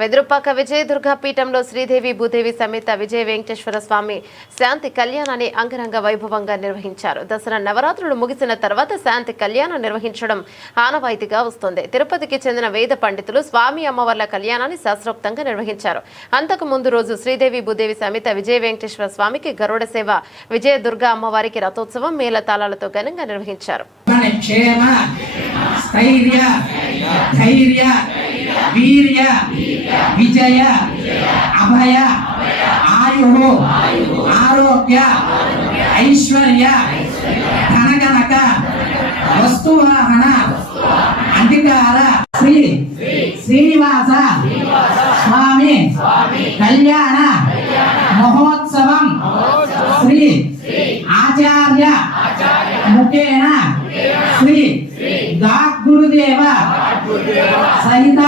వెదురుపాక విజయదుర్గ పీఠంలో శ్రీదేవి భూదేవి సమేత విజయ వెంకటేశ్వర స్వామి శాంతి కళ్యాణాన్ని అంగరంగ వైభవంగా నిర్వహించారు. దసరా నవరాత్రులు ముగిసిన తర్వాత శాంతి కళ్యాణం నిర్వహించడం ఆనవాయితీగా వస్తుంది. తిరుపతికి చెందిన వేద పండితులు స్వామి అమ్మవార్ల కళ్యాణాన్ని శాస్త్రోక్తంగా నిర్వహించారు. అంతకు ముందు రోజు శ్రీదేవి భూదేవి సమేత విజయ వెంకటేశ్వర స్వామికి గరుడ సేవ, విజయదుర్గ అమ్మవారికి రథోత్సవం మేళతాళాలతో ఘనంగా నిర్వహించారు. वीर्य विजय अभय आयु आरोग्य ऐश्वर्य धनगणक वस्तुवाहन अधिकार श्री श्रीनिवास स्वामी कल्याण महोत्सव श्री आचार्य मुखेन श्री गुरुदेव सहित